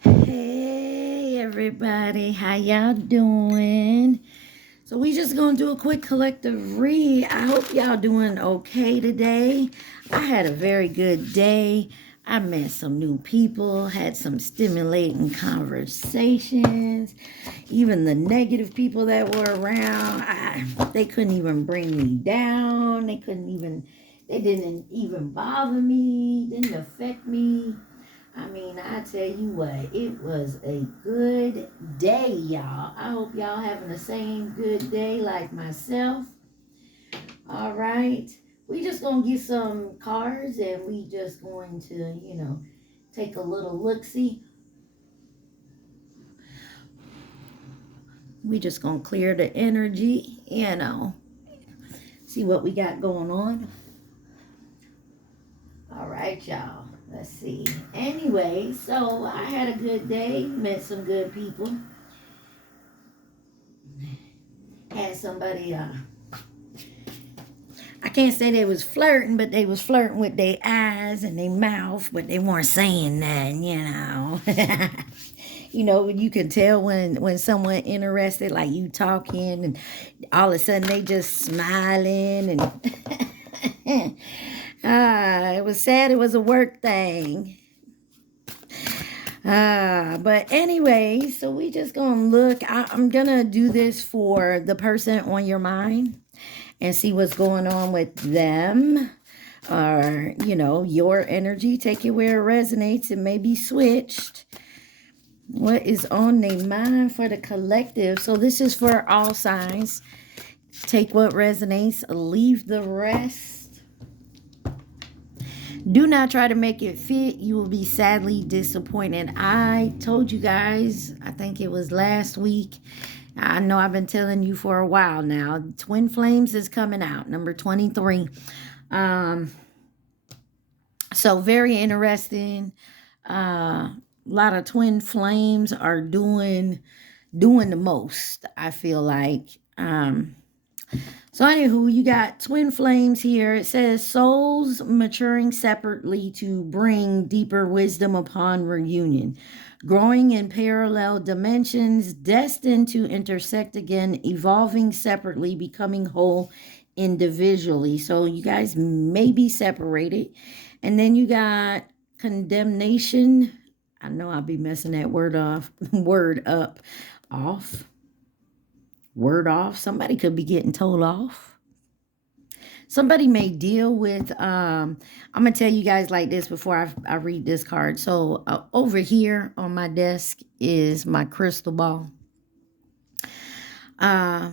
Hey everybody, how y'all doing? So we just gonna do a quick collective read. I hope y'all doing okay today. I had a very good day. I met some new people, had some stimulating conversations. Even the negative people that were around, they couldn't even bring me down. They didn't even bother me, didn't affect me. I mean, I tell you what, it was a good day, y'all. I hope y'all having the same good day like myself. All right. We just gonna get some cards and we just going to, take a little look-see. We just gonna clear the energy, see what we got going on. All right, y'all. Let's see. Anyway, so I had a good day, met some good people. Had somebody I can't say they was flirting, but they was flirting with their eyes and their mouth, but they weren't saying nothing. You can tell when someone interested, like you talking, and all of a sudden they just smiling and it was sad. It was a work thing. But anyway, so we just gonna look. I'm gonna do this for the person on your mind and see what's going on with them, or your energy. Take it where it resonates. It may be switched. What is on their mind for the collective? So this is for all signs. Take what resonates, leave the rest. Do not try to make it fit. You will be sadly disappointed. I told you guys, I think it was last week, I know I've been telling you for a while now. Twin Flames is coming out, number 23. So very interesting. A lot of twin flames are doing the most, I feel like. So anywho, you got twin flames here. It says souls maturing separately to bring deeper wisdom upon reunion. Growing in parallel dimensions, destined to intersect again, evolving separately, becoming whole individually. So you guys may be separated. And then you got condemnation. I know I'll be messing that word off, word up, off, word off. Somebody could be getting told off. Somebody may deal with, I'm going to tell you guys like this before I read this card. So over here on my desk is my crystal ball. I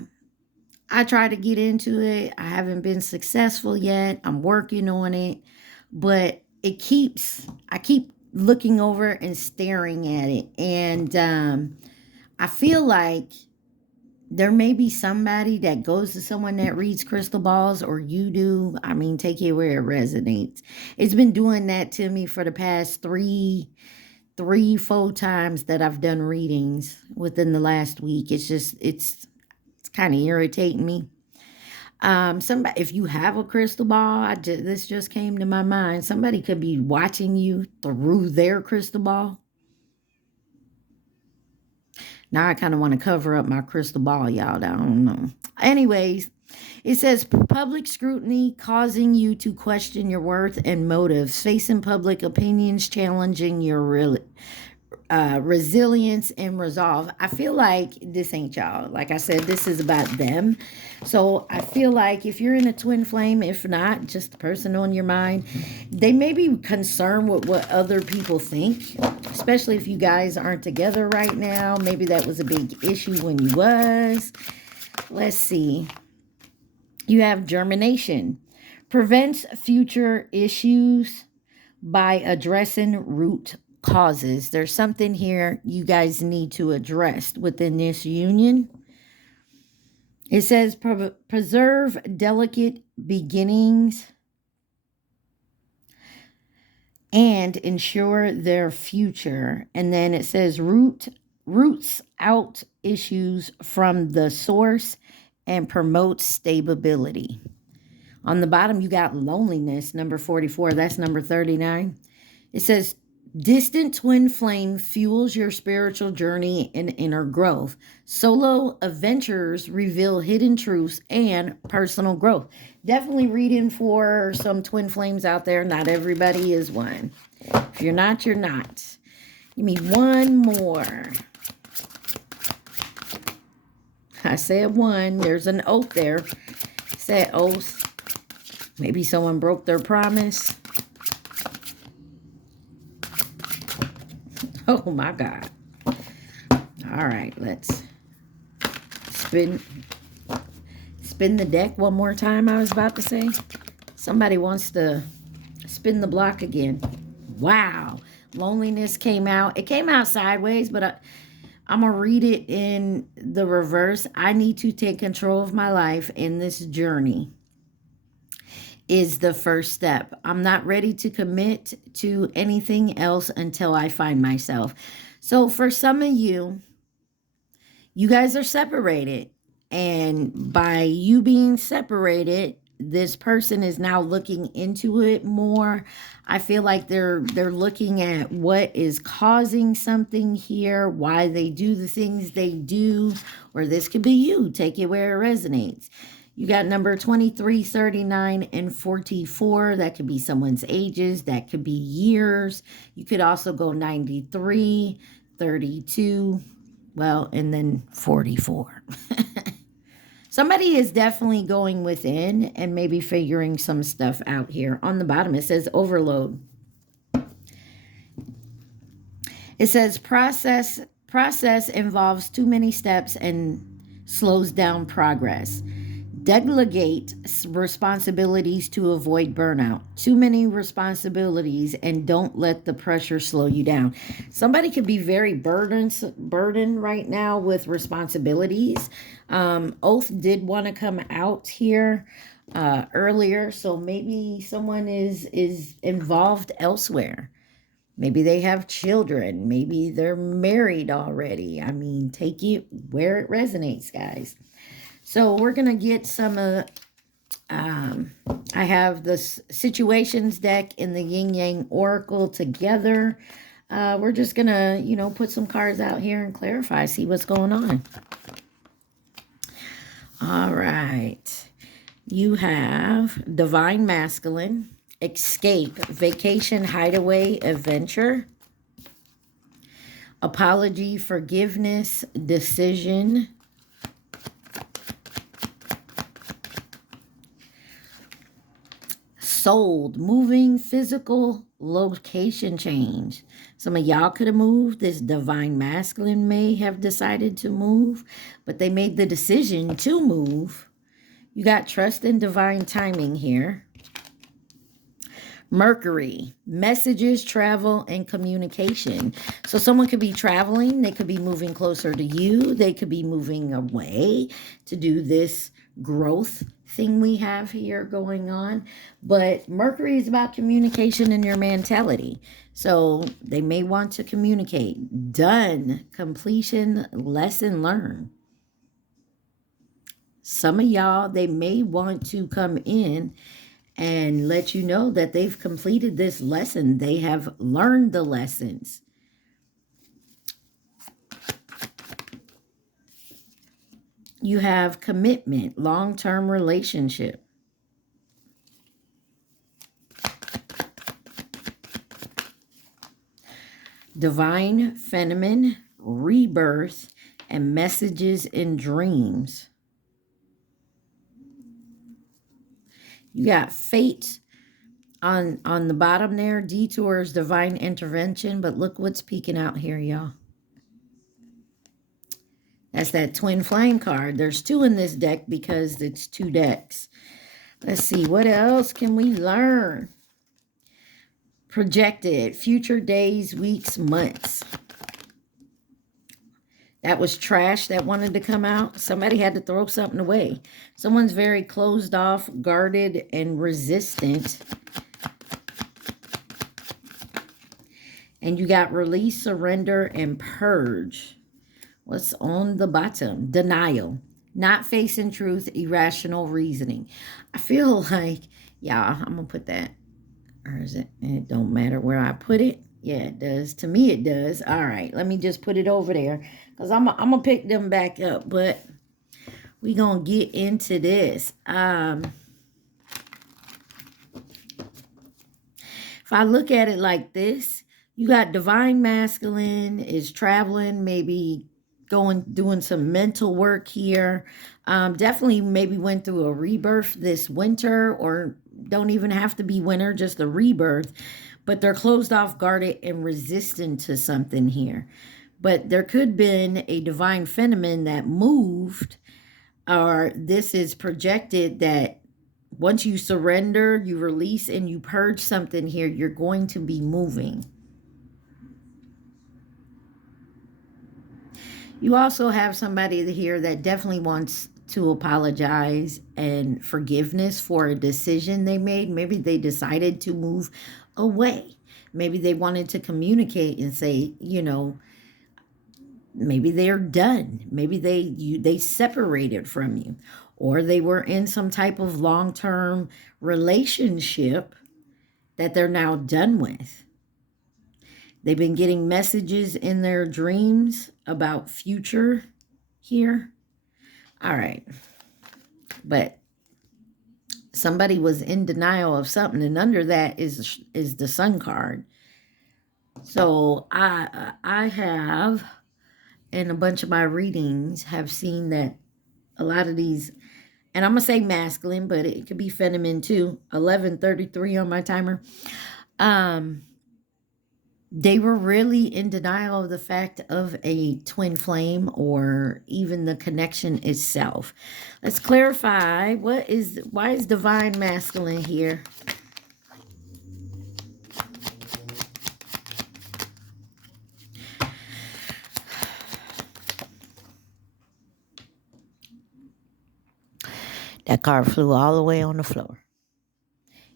try to get into it. I haven't been successful yet. I'm working on it, but I keep looking over and staring at it. And I feel like there may be somebody that goes to someone that reads crystal balls, or you do. I mean, take it where it resonates. It's been doing that to me for the past three, 4 times that I've done readings within the last week. It's kind of irritating me. Somebody, if you have a crystal ball, this just came to my mind. Somebody could be watching you through their crystal ball. Now I kind of want to cover up my crystal ball, y'all. I don't know. Anyways, it says public scrutiny causing you to question your worth and motives, facing public opinions, challenging your resilience and resolve. I feel like this ain't y'all. Like I said, this is about them. So I feel like if you're in a twin flame, if not, just the person on your mind, they may be concerned with what other people think, especially if you guys aren't together right now. Maybe that was a big issue when you was. Let's see. You have germination. Prevents future issues by addressing root causes. There's something here you guys need to address within this union. It says preserve delicate beginnings and ensure their future. And then it says roots out issues from the source and promote stability. On the bottom, you got loneliness, number 44. That's number 39. It says Distant twin flame fuels your spiritual journey and inner growth. Solo adventures reveal hidden truths and personal growth. Definitely reading for some twin flames out there. Not everybody is one. If you're not, you're not. Give me one more. I said one. There's an oath there. Said oath. Maybe someone broke their promise. Oh my God. All right, let's spin the deck one more time, I was about to say. Somebody wants to spin the block again. Wow. Loneliness came out. It came out sideways, but I'm going to read it in the reverse. I need to take control of my life in this journey is the first step. I'm not ready to commit to anything else until I find myself. So for some of you, you guys are separated. And by you being separated, this person is now looking into it more. I feel like they're looking at what is causing something here, why they do the things they do, or this could be you. Take it where it resonates. You got number 23, 39, and 44. That could be someone's ages. That could be years. You could also go 93, 32, well, and then 44. Somebody is definitely going within and maybe figuring some stuff out here. On the bottom, it says overload. It says process involves too many steps and slows down progress. Delegate responsibilities to avoid burnout. Too many responsibilities and don't let the pressure slow you down. Somebody could be very burdened right now with responsibilities. Oath did want to come out here earlier, so maybe someone is involved elsewhere. Maybe they have children. Maybe they're married already. I mean, take it where it resonates, guys. So we're going to get some of, I have the situations deck and the yin yang oracle together. We're just going to, put some cards out here and clarify, see what's going on. All right. You have divine masculine, escape, vacation, hideaway, adventure, apology, forgiveness, decision, sold, moving, physical, location change. Some of y'all could have moved. This divine masculine may have decided to move, but they made the decision to move. You got trust and divine timing here. Mercury, messages, travel, and communication. So someone could be traveling. They could be moving closer to you. They could be moving away to do this growth thing we have here going on. But Mercury is about communication and your mentality. So they may want to communicate. Done. Completion. Lesson learned. Some of y'all, they may want to come in and let you know that they've completed this lesson. They have learned the lessons. You have commitment, long-term relationship. Divine feminine, rebirth, and messages in dreams. You got fate on the bottom there. Detours, divine intervention. But look what's peeking out here, y'all. That's that twin flame card. There's two in this deck because it's two decks. Let's see. What else can we learn? Projected. Future days, weeks, months. That was trash that wanted to come out. Somebody had to throw something away. Someone's very closed off, guarded, and resistant. And you got release, surrender, and purge. What's on the bottom? Denial. Not facing truth, irrational reasoning. I feel like, yeah, I'm going to put that. Or is it? It don't matter where I put it. Yeah, it does. To me, it does. All right, let me just put it over there because I'm gonna pick them back up. But we gonna get into this. If I look at it like this, you got divine masculine is traveling, maybe doing some mental work here. Definitely maybe went through a rebirth this winter, or don't even have to be winter, just a rebirth. But they're closed off, guarded, and resistant to something here. But there could have been a divine feminine that moved, or this is projected that once you surrender, you release, and you purge something here, you're going to be moving. You also have somebody here that definitely wants to apologize and forgiveness for a decision they made. Maybe they decided to move away. Maybe they wanted to communicate and say, you know, maybe they're done. Maybe they separated from you, or they were in some type of long-term relationship that they're now done with. They've been getting messages in their dreams about future here. All right. But somebody was in denial of something, and under that is the Sun card. So I have, in a bunch of my readings, have seen that a lot of these, and I'm gonna say masculine, but it could be feminine too. 11:33 on my timer. They were really in denial of the fact of a twin flame, or even the connection itself. Let's clarify why is divine masculine here? That card flew all the way on the floor.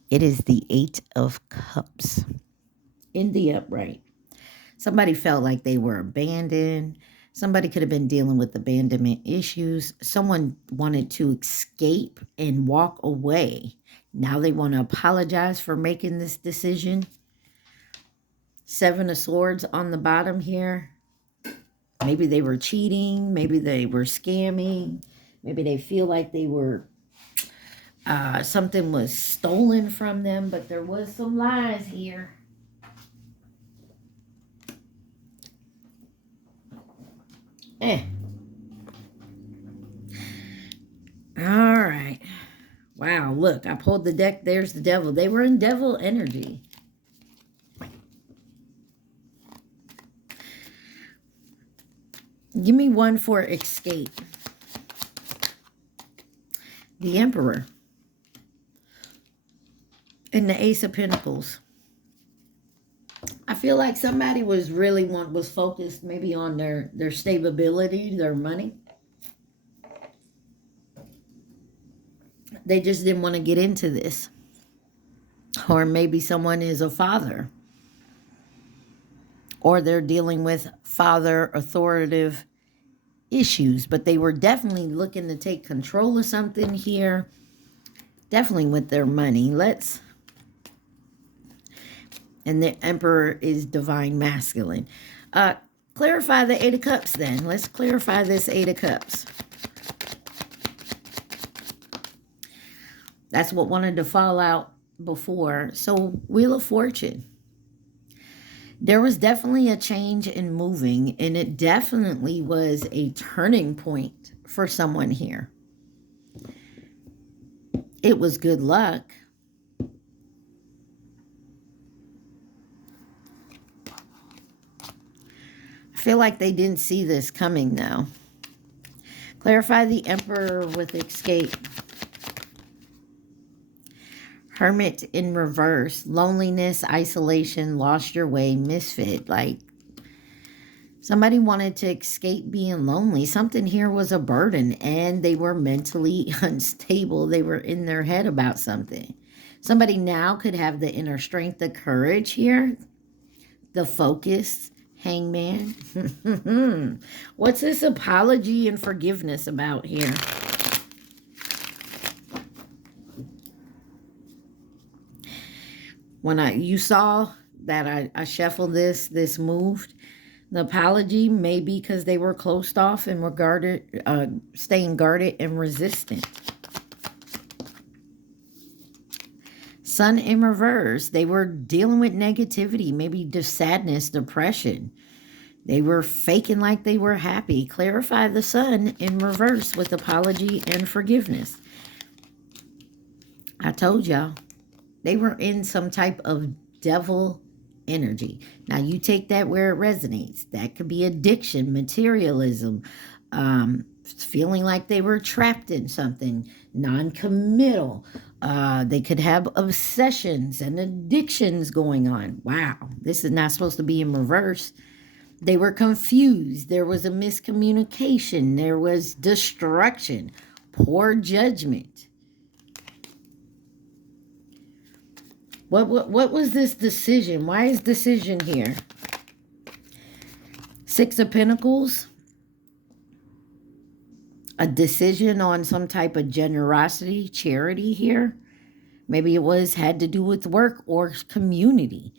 It is the 8 of Cups in the upright. Somebody felt like they were abandoned. Somebody could have been dealing with abandonment issues. Someone wanted to escape and walk away. Now they want to apologize for making this decision. 7 of Swords on the bottom here. Maybe they were cheating. Maybe they were scamming. Maybe they feel like they were something was stolen from them, but there was some lies here. All right. Wow, look, I pulled the deck. There's the devil. They were in devil energy. Give me one for escape. The Emperor. And the Ace of Pentacles. I feel like somebody was focused maybe on their stability, their money. They just didn't want to get into this. Or maybe someone is a father, or they're dealing with father authoritative issues, but they were definitely looking to take control of something here. Definitely with their money. And the Emperor is divine masculine. Clarify the 8 of Cups then. Let's clarify this 8 of Cups. That's what wanted to fall out before. So, Wheel of Fortune. There was definitely a change in moving, and it definitely was a turning point for someone here. It was good luck. I feel like they didn't see this coming now. Clarify the Emperor with escape. Hermit in reverse. Loneliness, isolation, lost your way, misfit. Like somebody wanted to escape being lonely. Something here was a burden, and they were mentally unstable. They were in their head about something. Somebody now could have the inner strength, the courage here, the focus. Hangman. What's this apology and forgiveness about here? When you saw that I shuffled this moved. The apology may be because they were closed off and were guarded, staying guarded and resistant. Sun in reverse. They were dealing with negativity, maybe just sadness, depression. They were faking like they were happy. Clarify the sun in reverse with apology and forgiveness. I told y'all, they were in some type of devil energy. Now, you take that where it resonates. That could be addiction, materialism, feeling like they were trapped in something, non-committal. They could have obsessions and addictions going on. Wow, this is not supposed to be in reverse. They were confused. There was a miscommunication. There was destruction, poor judgment. What was this decision? Why is decision here? Six of Pentacles. A decision on some type of generosity, charity here. Maybe it had to do with work or community.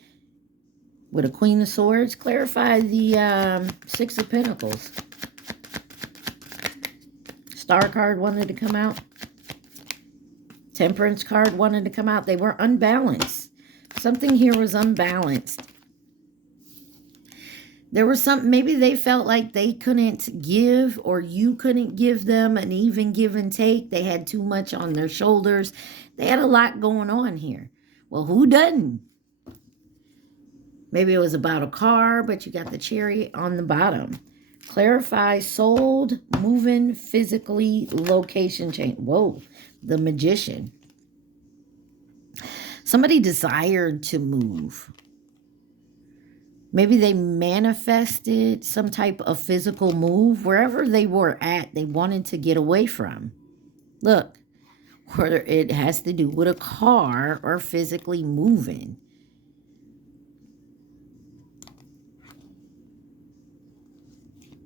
With a Queen of Swords, clarify the Six of Pentacles. Star card wanted to come out. Temperance card wanted to come out. They were unbalanced. Something here was unbalanced. There was something, maybe they felt like they couldn't give, or you couldn't give them an even give and take. They had too much on their shoulders. They had a lot going on here. Well, who doesn't? Maybe it was about a car, but you got the cherry on the bottom. Clarify, sold, moving, physically, location change. Whoa, the Magician. Somebody desired to move. Maybe they manifested some type of physical move. Wherever they were at, they wanted to get away from. Look, whether it has to do with a car or physically moving.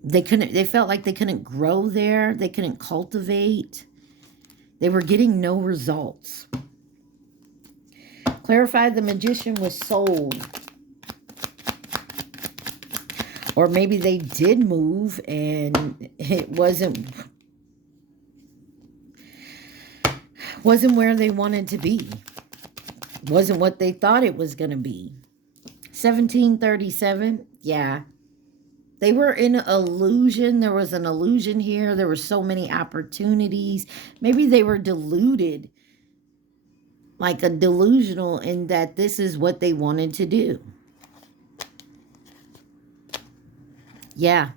They felt like they couldn't grow there. They couldn't cultivate. They were getting no results. Clarify, the Magician was sold. Or maybe they did move and it wasn't where they wanted to be. Wasn't what they thought it was going to be. 1737, yeah. They were in illusion. There was an illusion here. There were so many opportunities. Maybe they were deluded. Like a delusional in that this is what they wanted to do. Yeah.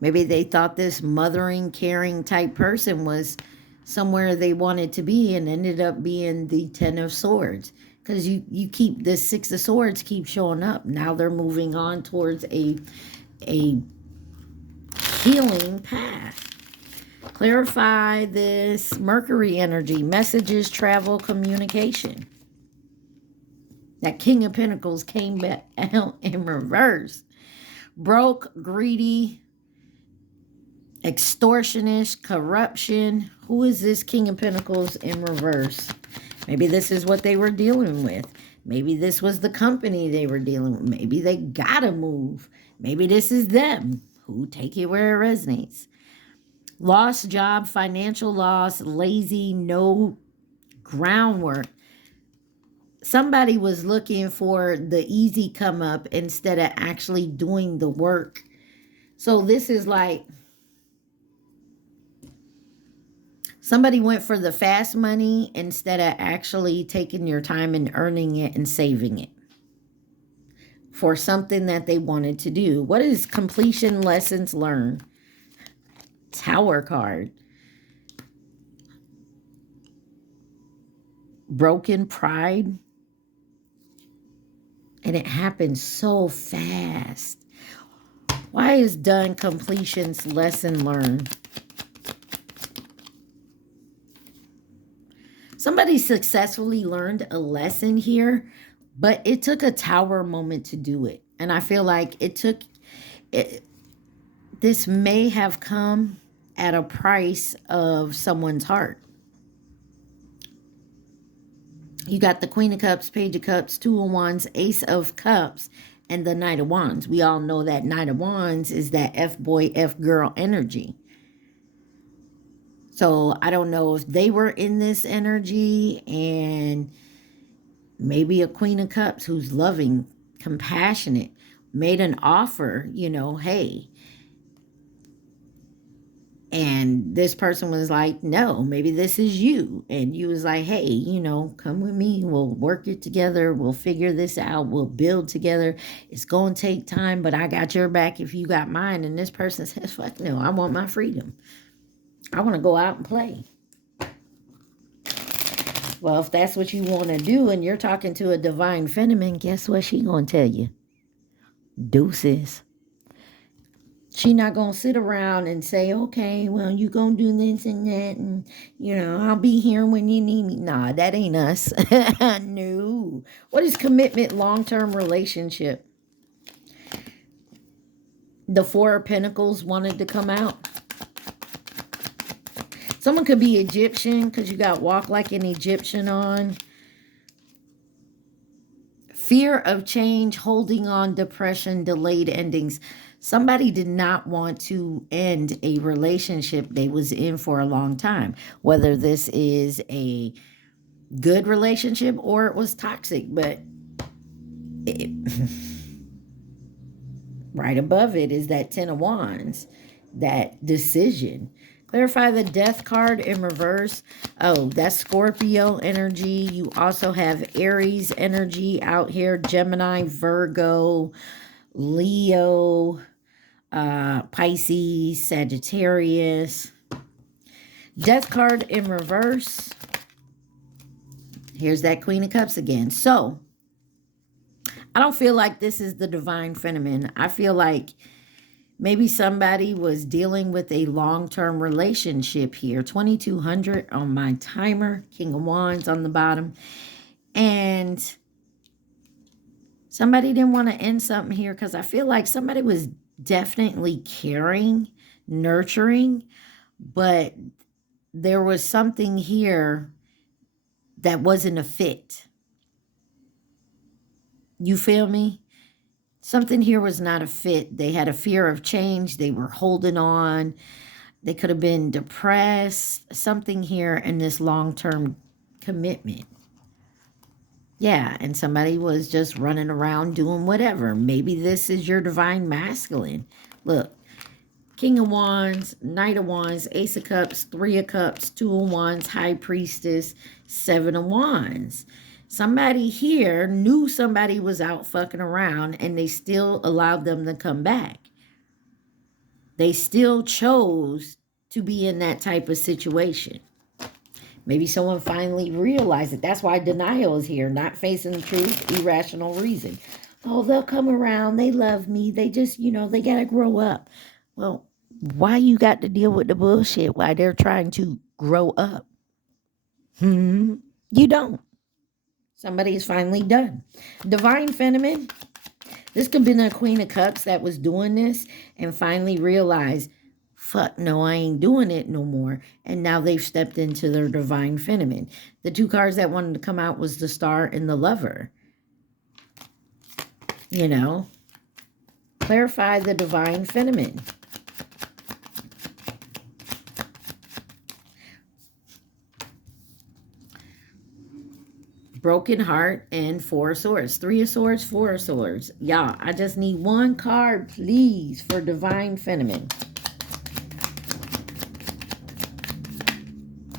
Maybe they thought this mothering, caring type person was somewhere they wanted to be and ended up being the Ten of Swords. Because you keep the Six of Swords keep showing up. Now they're moving on towards a healing path. Clarify this Mercury energy. Messages, travel, communication. That King of Pentacles came back out in reverse. Broke, greedy, extortionist, corruption. Who is this King of Pentacles in reverse? Maybe this is what they were dealing with. Maybe this was the company they were dealing with. Maybe they gotta move. Maybe this is them. Who take it where it resonates. Lost job, financial loss, lazy, no groundwork. Somebody was looking for the easy come up instead of actually doing the work. So this is like somebody went for the fast money instead of actually taking your time and earning it and saving it for something that they wanted to do. What is completion, lessons learned? Tower card. Broken pride. And it happened so fast. Why is done, completions, lesson learned? Somebody successfully learned a lesson here, but it took a tower moment to do it. And I feel like this may have come at a price of someone's heart. You got the Queen of Cups, Page of Cups, Two of Wands, Ace of Cups, and the Knight of Wands. We all know that Knight of Wands is that F-boy, F-girl energy. So I don't know if they were in this energy, and maybe a Queen of Cups who's loving, compassionate, made an offer, you know, hey. And this person was like, no, maybe this is you. And you was like, hey, you know, come with me. We'll work it together. We'll figure this out. We'll build together. It's going to take time, but I got your back if you got mine. And this person says, fuck no, I want my freedom. I want to go out and play. Well, if that's what you want to do and you're talking to a divine feminine, guess what she going to tell you? Deuces. She not going to sit around and say, okay, well, you going to do this and that, and, you know, I'll be here when you need me. Nah, that ain't us. No. What is commitment, long-term relationship? The Four of Pentacles wanted to come out. Someone could be Egyptian because you got walk like an Egyptian on. Fear of change, holding on, depression, delayed endings. Somebody did not want to end a relationship they was in for a long time. Whether this is a good relationship or it was toxic. But right above it is that Ten of Wands. That decision. Clarify the Death card in reverse. Oh, that's Scorpio energy. You also have Aries energy out here. Gemini, Virgo, Leo, Pisces, Sagittarius. Death card in reverse. Here's that Queen of Cups again. So, I don't feel like this is the divine feminine. I feel like maybe somebody was dealing with a long-term relationship here. 2200 on my timer. King of Wands on the bottom. And somebody didn't want to end something here because I feel like somebody was definitely caring, nurturing, but there was something here that wasn't a fit. You feel me? Something here was not a fit. They had a fear of change. They were holding on. They could have been depressed. Something here in this long-term commitment. Yeah, and somebody was just running around doing whatever. Maybe this is your divine masculine. Look, King of Wands, Knight of Wands, Ace of Cups, Three of Cups, Two of Wands, High Priestess, Seven of Wands. Somebody here knew somebody was out fucking around and they still allowed them to come back. They still chose to be in that type of situation. Maybe someone finally realized it. That's why denial is here. Not facing the truth, irrational reason. Oh, they'll come around. They love me. They just, you know, they got to grow up. Well, why you got to deal with the bullshit while they're trying to grow up? You don't. Somebody is finally done. Divine feminine. This could have been a Queen of Cups that was doing this and finally realized, fuck no, I ain't doing it no more. And now they've stepped into their divine feminine. The two cards that wanted to come out was the Star and the Lover. You know, clarify the divine feminine. Broken heart and Four of Swords. Three of Swords, Four of Swords. Y'all, I just need one card, please, for divine feminine.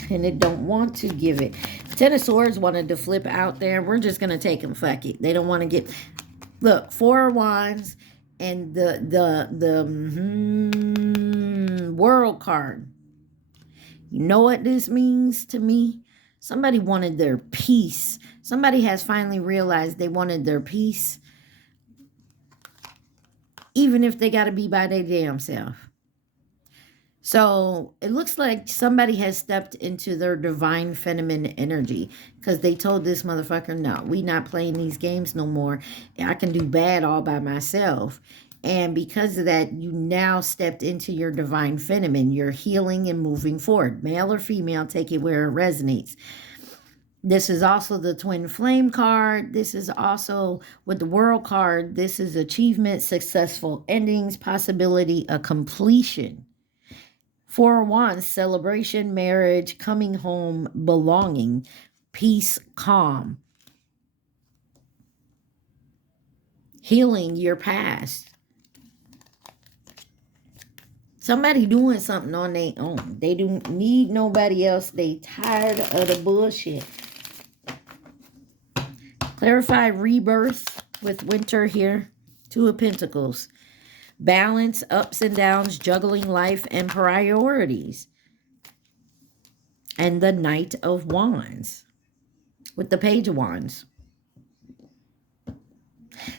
And it don't want to give it. Ten of Swords wanted to flip out there. We're just going to take them. Fuck it. They don't want to get... Look, Four of Wands and the World card. You know what this means to me? Somebody wanted their peace. Somebody has finally realized they wanted their peace. Even if they got to be by their damn self. So it looks like somebody has stepped into their divine feminine energy because they told this motherfucker, no, we not playing these games no more. I can do bad all by myself. And because of that, you now stepped into your divine feminine. You're healing and moving forward. Male or female, take it where it resonates. This is also the twin flame card. This is also with the world card. This is achievement, successful endings, possibility, a completion. Four of Wands, celebration, marriage, coming home, belonging, peace, calm, healing your past. Somebody doing something on their own. They don't need nobody else. They tired of the bullshit. Clarify rebirth with winter here. Two of Pentacles. Balance, ups and downs, juggling life and priorities. And the Knight of Wands with the Page of Wands.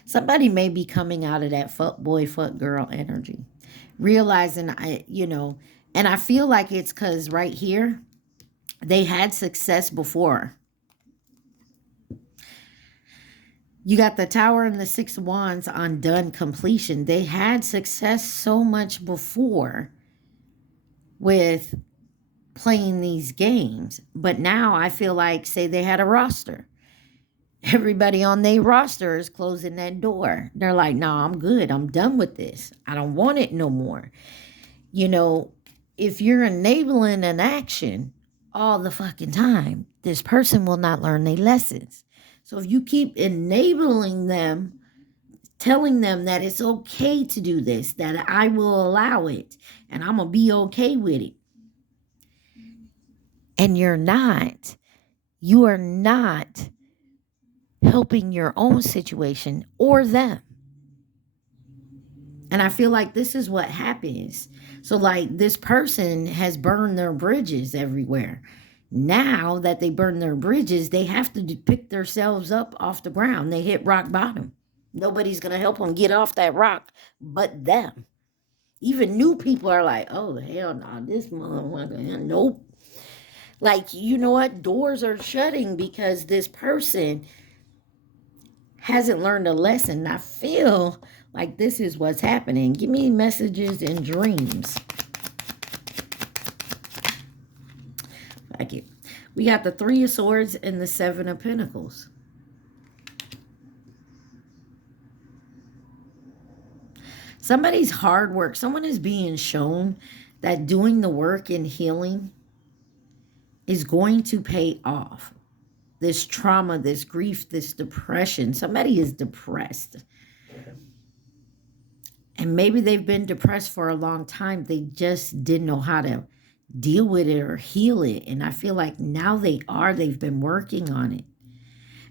Somebody may be coming out of that fuck boy, fuck girl energy. Realizing, and I feel like it's because right here, they had success before. You got the Tower and the Six of Wands on done completion. They had success so much before with playing these games. But now I feel like, say they had a roster. Everybody on their roster is closing that door. They're like, no, I'm good. I'm done with this. I don't want it no more. If you're enabling an action all the fucking time, this person will not learn their lessons. So if you keep enabling them, telling them that it's okay to do this, that I will allow it, and I'm going to be okay with it, and you are not helping your own situation or them. And I feel like this is what happens. So like this person has burned their bridges everywhere. Now that they burn their bridges, they have to pick themselves up off the ground. They hit rock bottom. Nobody's going to help them get off that rock but them. Even new people are like, oh, hell no, this motherfucker, nope. Like, you know what? Doors are shutting because this person hasn't learned a lesson. I feel like this is what's happening. Give me messages and dreams. Like it. We got the Three of Swords and the Seven of Pentacles. Somebody's hard work. Someone is being shown that doing the work and healing is going to pay off. This trauma, this grief, this depression. Somebody is depressed. And maybe they've been depressed for a long time. They just didn't know how to deal with it or heal it. And I feel like now they've been working on it.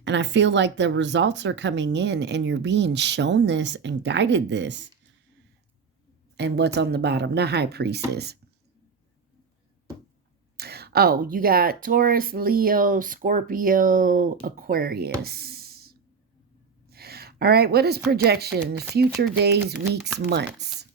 And I feel like the results are coming in and you're being shown this and guided this. And what's on the bottom? The High Priestess. Oh, you got Taurus, Leo, Scorpio, Aquarius. All right, what is projection? Future days, weeks, months.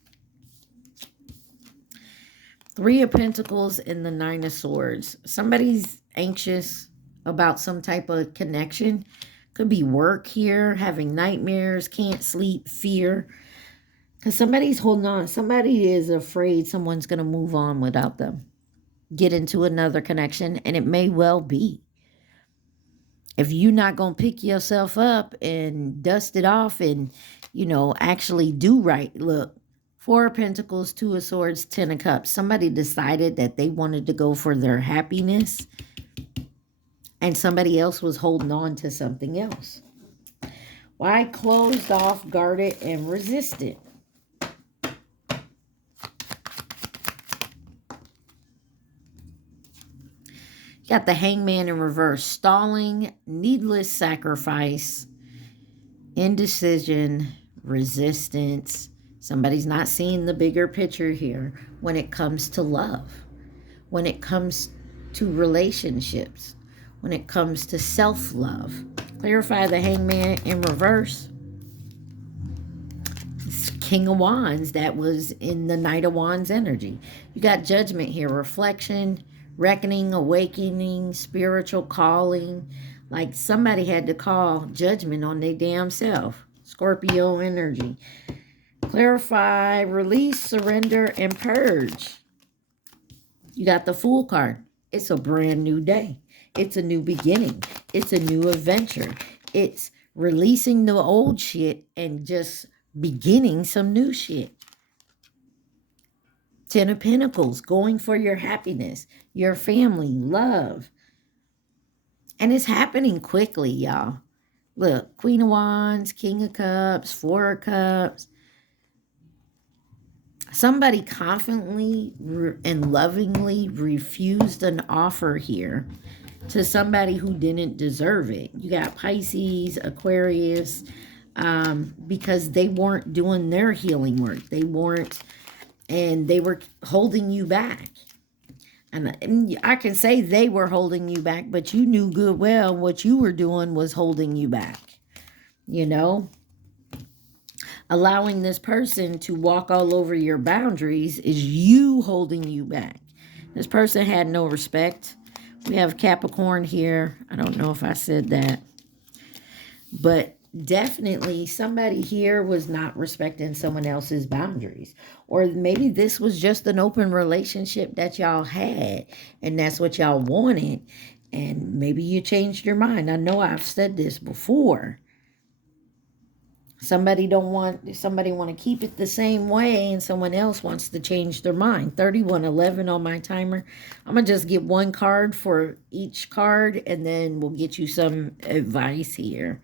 Three of Pentacles and the Nine of Swords. Somebody's anxious about some type of connection. Could be work here, having nightmares, can't sleep, fear. Because somebody's holding on. Somebody is afraid someone's going to move on without them. Get into another connection, and it may well be. If you're not going to pick yourself up and dust it off and, actually do right. Look, Four of Pentacles, Two of Swords, Ten of Cups. Somebody decided that they wanted to go for their happiness, and somebody else was holding on to something else. Why closed off, guarded, and resistant? Got the Hangman in reverse. Stalling, needless sacrifice, indecision, resistance. Somebody's not seeing the bigger picture here when it comes to love, when it comes to relationships, when it comes to self-love. Clarify the Hangman in reverse. It's King of Wands that was in the Knight of Wands energy. You got Judgment here, reflection, reckoning, awakening, spiritual calling. Like somebody had to call judgment on their damn self. Scorpio energy. Clarify, release, surrender, and purge. You got the Fool card. It's a brand new day. It's a new beginning. It's a new adventure. It's releasing the old shit and just beginning some new shit. Ten of Pentacles, going for your happiness, your family, love. And it's happening quickly, y'all. Look, Queen of Wands, King of Cups, Four of Cups. Somebody confidently and lovingly refused an offer here to somebody who didn't deserve it. You got Pisces, Aquarius, because they weren't doing their healing work. They weren't, and they were holding you back. And I can say they were holding you back, but you knew good well what you were doing was holding you back. You know? Allowing this person to walk all over your boundaries is you holding you back. This person had no respect. We have Capricorn here. I don't know if I said that. But definitely somebody here was not respecting someone else's boundaries. Or maybe this was just an open relationship that y'all had. And that's what y'all wanted. And maybe you changed your mind. I know I've said this before. Somebody want to keep it the same way, and someone else wants to change their mind. 3111 on my timer. I'm going to just get one card for each card, and then we'll get you some advice here.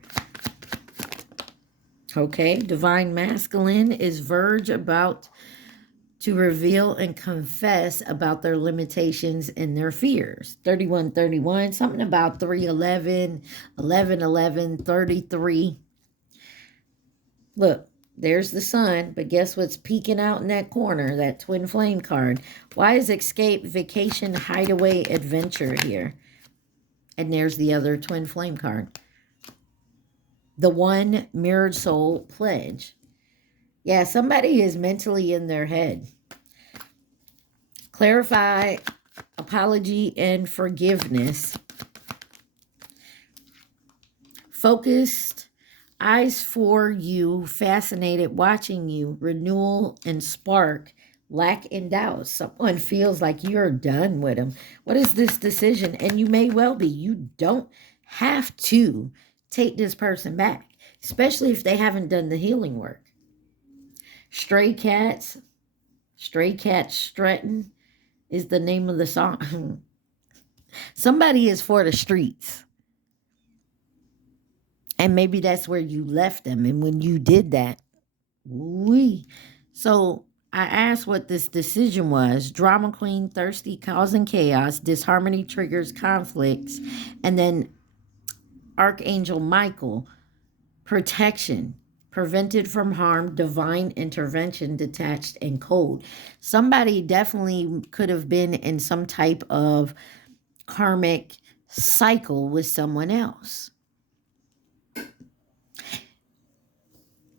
Okay, Divine Masculine is verge about to reveal and confess about their limitations and their fears. 3131, something about 311, 1111, 33. Look, there's the sun, but guess what's peeking out in that corner, that twin flame card? Why is escape, vacation, hideaway, adventure here? And there's the other twin flame card. The one mirrored soul pledge. Yeah, somebody is mentally in their head. Clarify, apology, and forgiveness. Focused. Eyes for you, fascinated, watching you, renewal and spark, lack and doubt. Someone feels like you're done with them. What is this decision? And you may well be. You don't have to take this person back, especially if they haven't done the healing work. Stray Cats Strutting is the name of the song. Somebody is for the streets. And maybe that's where you left them. And when you did that, So I asked what this decision was. Drama queen, thirsty, causing chaos. Disharmony triggers conflicts. And then Archangel Michael, protection. Prevented from harm, divine intervention, detached and cold. Somebody definitely could have been in some type of karmic cycle with someone else.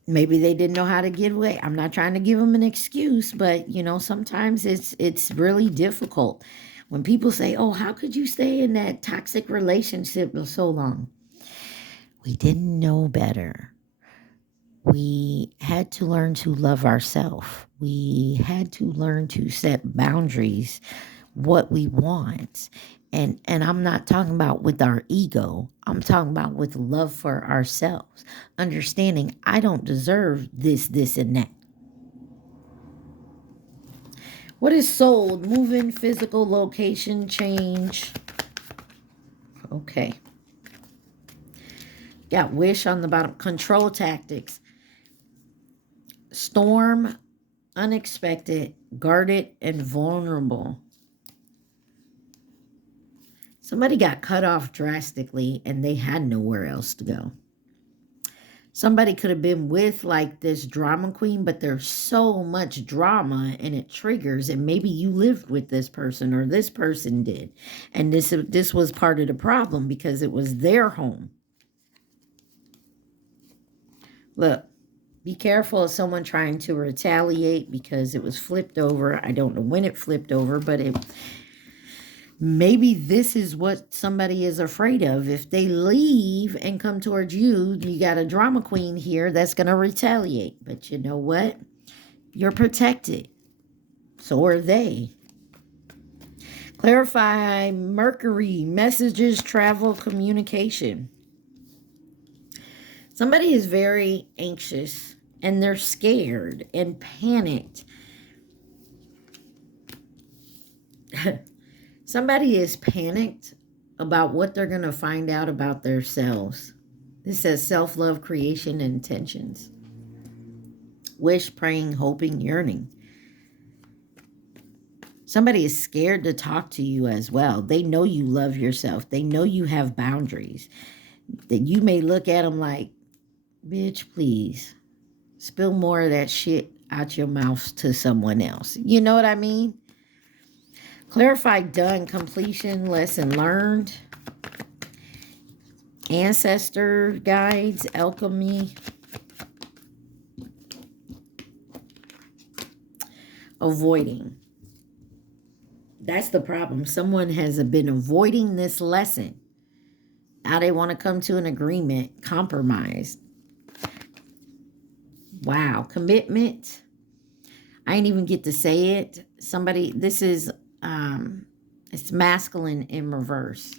Maybe they didn't know how to get away. I'm not trying to give them an excuse, but, you know, sometimes it's really difficult. When people say, oh, how could you stay in that toxic relationship for so long? We didn't know better. We had to learn to love ourselves. We had to learn to set boundaries, what we want. And I'm not talking about with our ego. I'm talking about with love for ourselves. Understanding I don't deserve this, and that. What is sold? Moving, physical, location, change. Okay. Got wish on the bottom. Control tactics. Storm, unexpected, guarded, and vulnerable. Somebody got cut off drastically and they had nowhere else to go. Somebody could have been with like this drama queen, but there's so much drama and it triggers, and maybe you lived with this person or this person did. And this was part of the problem because it was their home. Look, be careful of someone trying to retaliate because it was flipped over. I don't know when it flipped over, but maybe this is what somebody is afraid of. If they leave and come towards you, you got a drama queen here that's going to retaliate. But you know what? You're protected. So are they. Clarify Mercury, messages, travel, communication. Somebody is very anxious and they're scared and panicked. Somebody is panicked about what they're going to find out about themselves. This says self-love, creation, and intentions. Wish, praying, hoping, yearning. Somebody is scared to talk to you as well. They know you love yourself. They know you have boundaries. That you may look at them like, bitch, please, spill more of that shit out your mouth to someone else. You know what I mean? Clarify, done, completion, lesson learned. Ancestor guides, alchemy. Avoiding. That's the problem. Someone has been avoiding this lesson. Now they want to come to an agreement, compromise. Wow. Commitment. I ain't even get to say it. Somebody, this is, it's masculine in reverse.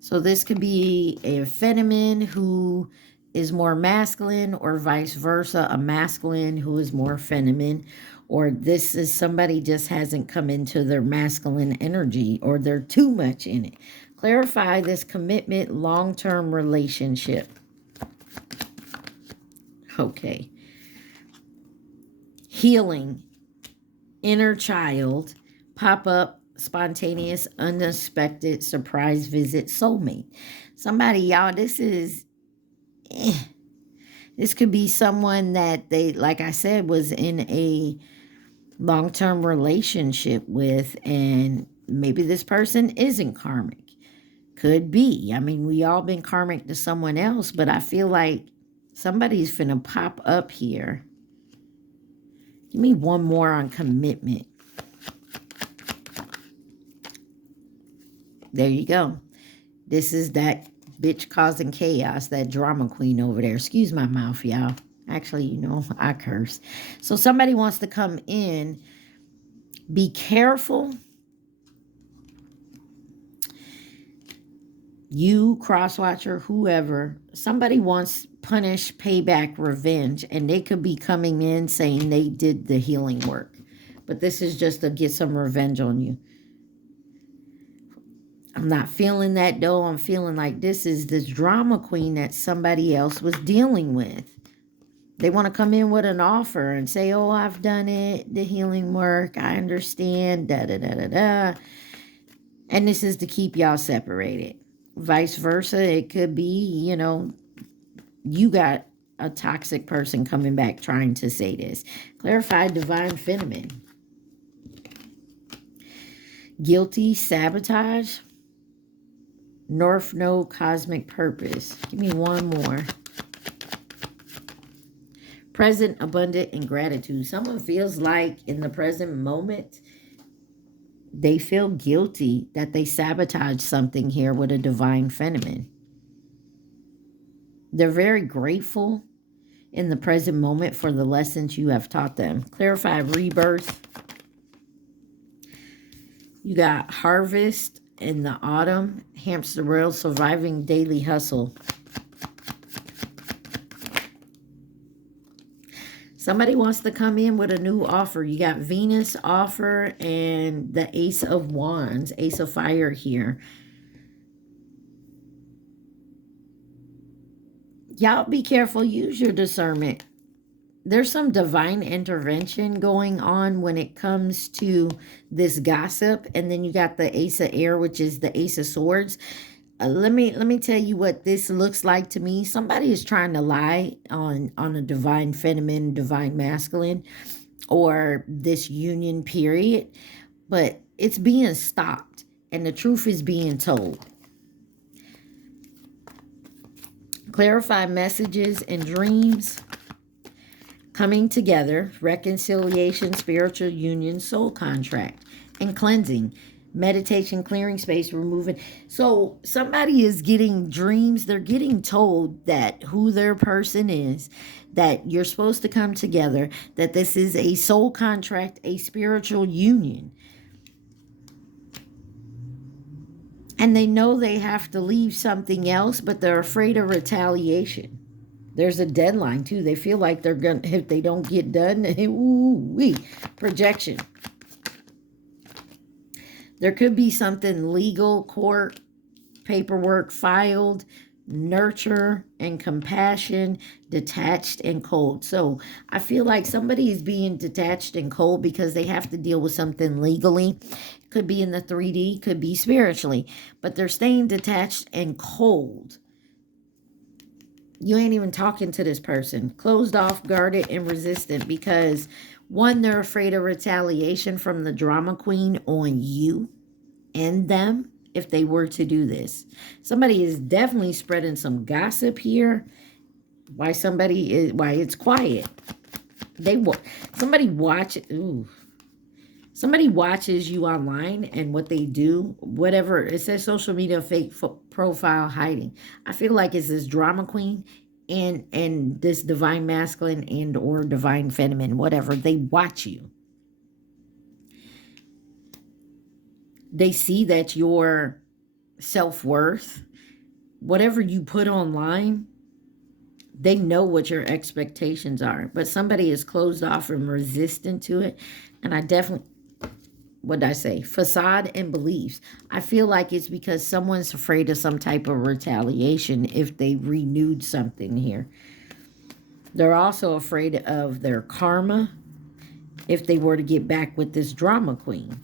So this could be a feminine who is more masculine, or vice versa, a masculine who is more feminine. Or this is somebody just hasn't come into their masculine energy, or they're too much in it. Clarify this commitment, long-term relationship. Okay. Healing, inner child, pop-up, spontaneous, unexpected, surprise visit, soulmate. Somebody, y'all, this is... This could be someone that they, like I said, was in a long-term relationship with, and maybe this person isn't karmic. Could be. I mean, we all been karmic to someone else, but I feel like somebody's finna pop up here. Give me one more on commitment. There you go. This is that bitch causing chaos, that drama queen over there. Excuse my mouth, y'all. Actually, you know, I curse. So somebody wants to come in. Be careful. You, crosswatcher, whoever. Somebody wants punish, payback, revenge. And they could be coming in saying they did the healing work. But this is just to get some revenge on you. I'm not feeling that, though. I'm feeling like this is this drama queen that somebody else was dealing with. They want to come in with an offer and say, oh, I've done it, the healing work, I understand, da-da-da-da-da. And this is to keep y'all separated. Vice versa, it could be, you know, you got a toxic person coming back trying to say this. Clarify divine feminine. Guilty, sabotage. North Node, cosmic purpose. Give me one more. Present, abundant, and gratitude. Someone feels like in the present moment, they feel guilty that they sabotaged something here with a divine feminine. They're very grateful in the present moment for the lessons you have taught them. Clarify rebirth. You got harvest in the autumn, hamster wheel, surviving daily hustle. Somebody wants to come in with a new offer. You got Venus offer and the Ace of Wands, Ace of Fire here. Y'all be careful. Use your discernment. There's some divine intervention going on when it comes to this gossip. And then you got the Ace of Air, which is the Ace of Swords. Let me tell you what this looks like to me. Somebody is trying to lie on a divine feminine, divine masculine, or this union period. But it's being stopped. And the truth is being told. Clarify messages and dreams. Coming together, reconciliation, spiritual union, soul contract, and cleansing, meditation, clearing space, removing. So somebody is getting dreams. They're getting told that who their person is, that you're supposed to come together, that this is a soul contract, a spiritual union. And they know they have to leave something else, but they're afraid of retaliation. There's a deadline too. They feel like they're gonna, if they don't get done, ooh, projection. There could be something legal, court, paperwork filed, nurture and compassion, detached and cold. So I feel like somebody is being detached and cold because they have to deal with something legally. Could be in the 3D, could be spiritually, but they're staying detached and cold. You ain't even talking to this person. Closed off, guarded, and resistant because one, they're afraid of retaliation from the drama queen on you and them if they were to do this. Somebody is definitely spreading some gossip here. Why it's quiet. Somebody watches you online, and what they do, whatever it says, social media fake profile hiding. I feel like it's this drama queen and this divine masculine and or divine feminine, whatever. They watch you. They see that your self-worth, whatever you put online, they know what your expectations are. But somebody is closed off and resistant to it. And I definitely, what did I say? Facade and beliefs. I feel like it's because someone's afraid of some type of retaliation if they renewed something here. They're also afraid of their karma if they were to get back with this drama queen.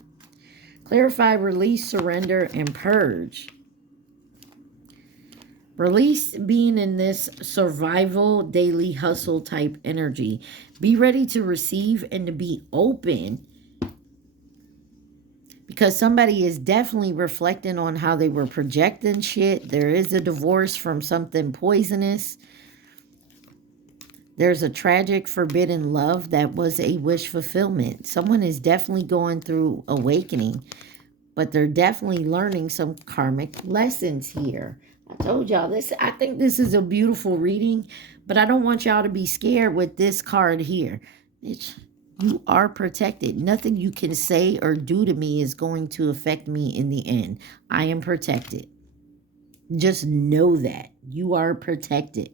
Clarify, release, surrender, and purge. Release being in this survival, daily hustle type energy. Be ready to receive and to be open. Because somebody is definitely reflecting on how they were projecting shit. There is a divorce from something poisonous. There's a tragic forbidden love that was a wish fulfillment. Someone is definitely going through awakening, but they're definitely learning some karmic lessons here. I told y'all this. I think this is a beautiful reading, but I don't want y'all to be scared with this card here. You are protected. Nothing you can say or do to me is going to affect me in the end. I am protected. Just know that. You are protected.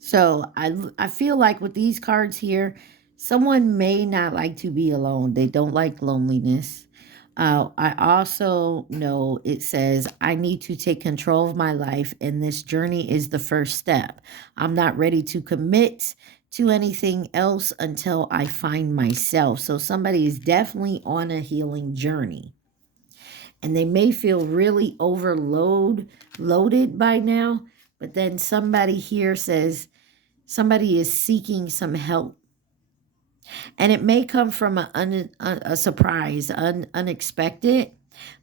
So I feel like with these cards here, someone may not like to be alone. They don't like loneliness. I also know it says, I need to take control of my life, and this journey is the first step. I'm not ready to commit to anything else until I find myself. So somebody is definitely on a healing journey. And they may feel really loaded by now, but then somebody here says, somebody is seeking some help. And it may come from a surprise, unexpected,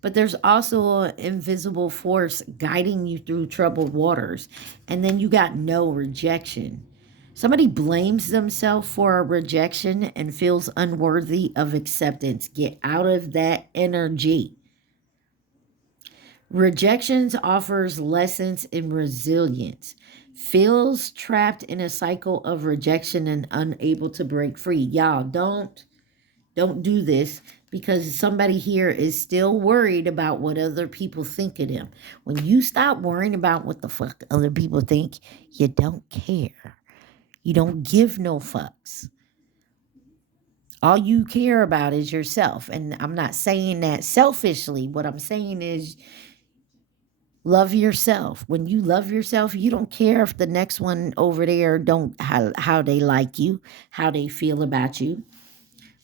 but there's also an invisible force guiding you through troubled waters. And then you got no rejection. Somebody blames themselves for a rejection and feels unworthy of acceptance. Get out of that energy. Rejections offers lessons in resilience. Feels trapped in a cycle of rejection and unable to break free. Y'all don't do this, because somebody here is still worried about what other people think of them. When you stop worrying about what the fuck other people think, you don't care. You don't give no fucks. All you care about is yourself. And I'm not saying that selfishly. What I'm saying is, love yourself. When you love yourself, you don't care if the next one over there don't how they like you, how they feel about you.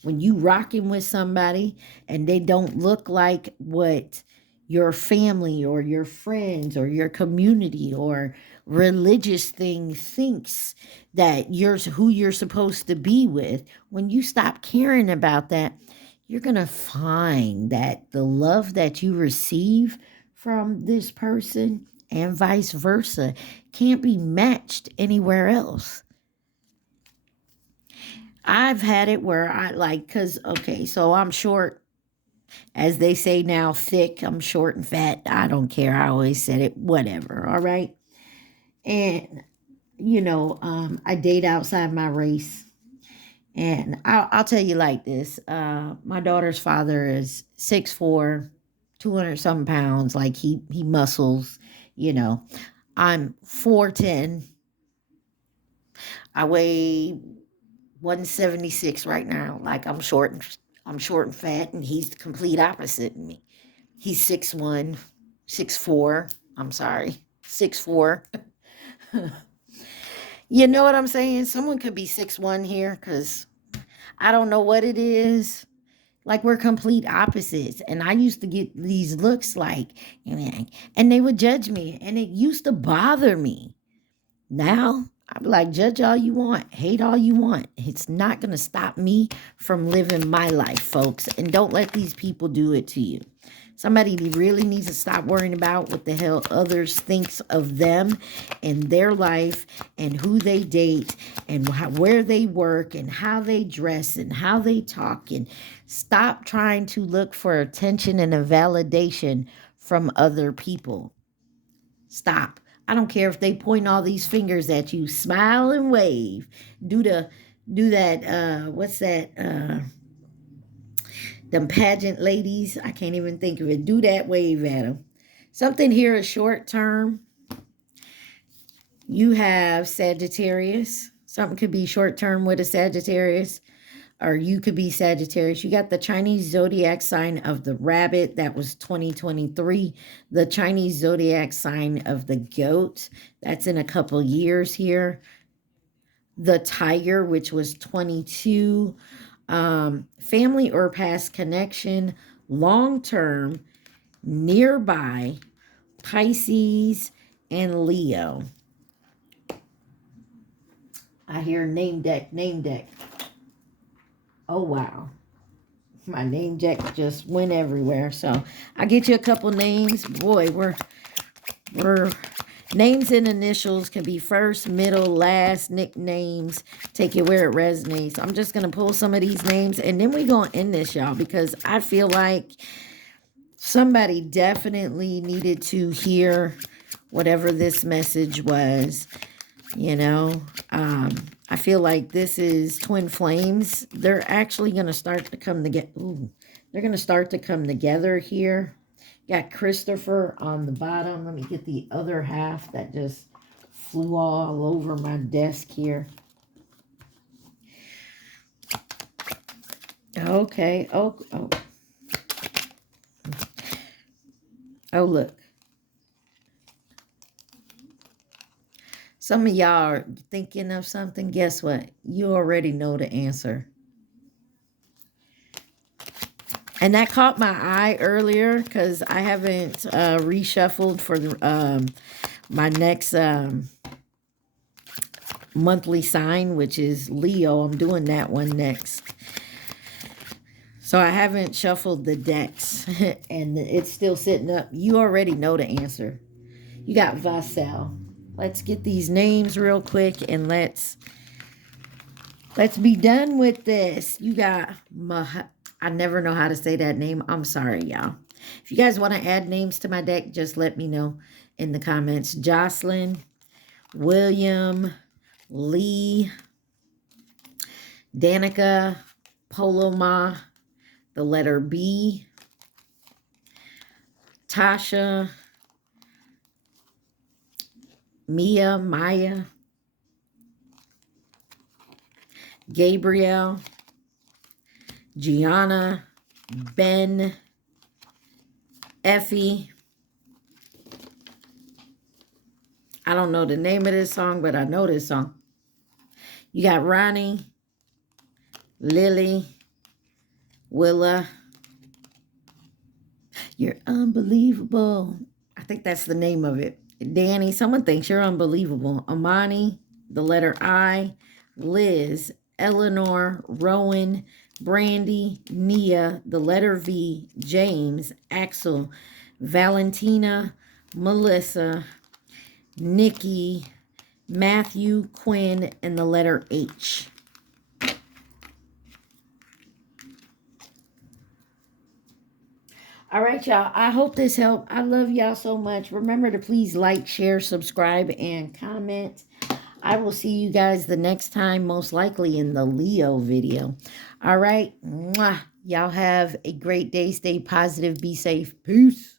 When you rocking with somebody and they don't look like what your family or your friends or your community or religious thing thinks that you're who you're supposed to be with, when you stop caring about that, you're going to find that the love that you receive from this person and vice versa can't be matched anywhere else. I've had it where so I'm short, as they say now, thick. I'm short and fat. I don't care. I always said it, whatever. All right. And, I date outside my race. And I'll tell you like this. My daughter's father is 6'4", 200 something pounds. Like he muscles, you know. I'm 4'10". I weigh 176 right now. Like I'm short and fat, and he's the complete opposite of me. He's 6'1", 6'4". I'm sorry, 6'4". You know what I'm saying? Someone could be 6'1" here, because I don't know what it is. Like, we're complete opposites. And I used to get these looks like, and they would judge me, and it used to bother me. Now, I'm like, judge all you want, hate all you want. It's not going to stop me from living my life, folks. And don't let these people do it to you. Somebody really needs to stop worrying about what the hell others thinks of them and their life and who they date and where they work and how they dress and how they talk, and stop trying to look for attention and a validation from other people. Stop. I don't care if they point all these fingers at you. Smile and wave. Do that, what's that? Them pageant ladies. I can't even think of it. Do that, wave at them. Something here is short term. You have Sagittarius. Something could be short term with a Sagittarius, or you could be Sagittarius. You got the Chinese zodiac sign of the rabbit. That was 2023. The Chinese zodiac sign of the goat. That's in a couple years here. The tiger, which was 22. Family or past connection. Long term. Nearby. Pisces and Leo. I hear name deck, name deck. Oh, wow. My name deck just went everywhere. So I'll get you a couple names. Boy, we're names and initials can be first, middle, last, nicknames. Take it where it resonates. I'm just going to pull some of these names, and then we're going to end this, y'all, because I feel like somebody definitely needed to hear whatever this message was. You know, I feel like this is twin flames. They're actually going to start to come together. They're going to start to come together here. Got Christopher on the bottom. Let me get the other half that just flew all over my desk here. Okay. Oh, look. Some of y'all are thinking of something. Guess what? You already know the answer. And that caught my eye earlier because I haven't reshuffled for my next monthly sign, which is Leo. I'm doing that one next. So I haven't shuffled the decks, and it's still sitting up. You already know the answer. You got Vassal. Let's get these names real quick, and let's be done with this. You got I never know how to say that name. I'm sorry, y'all. If you guys want to add names to my deck, just let me know in the comments. Jocelyn, William, Lee, Danica, Poloma, the letter B, Tasha, Maya, Gabriel, Gianna, Ben, Effie. I don't know the name of this song, but I know this song. You got Ronnie, Lily, Willa. You're unbelievable. I think that's the name of it. Danny, someone thinks you're unbelievable. Amani, the letter I, Liz, Eleanor, Rowan, Brandy, Nia, the letter V, James, Axel, Valentina, Melissa, Nikki, Matthew, Quinn, and the letter H. All right, y'all. I hope this helped. I love y'all so much. Remember to please like, share, subscribe, and comment. I will see you guys the next time, most likely in the Leo video. All right. Mwah. Y'all have a great day. Stay positive. Be safe. Peace.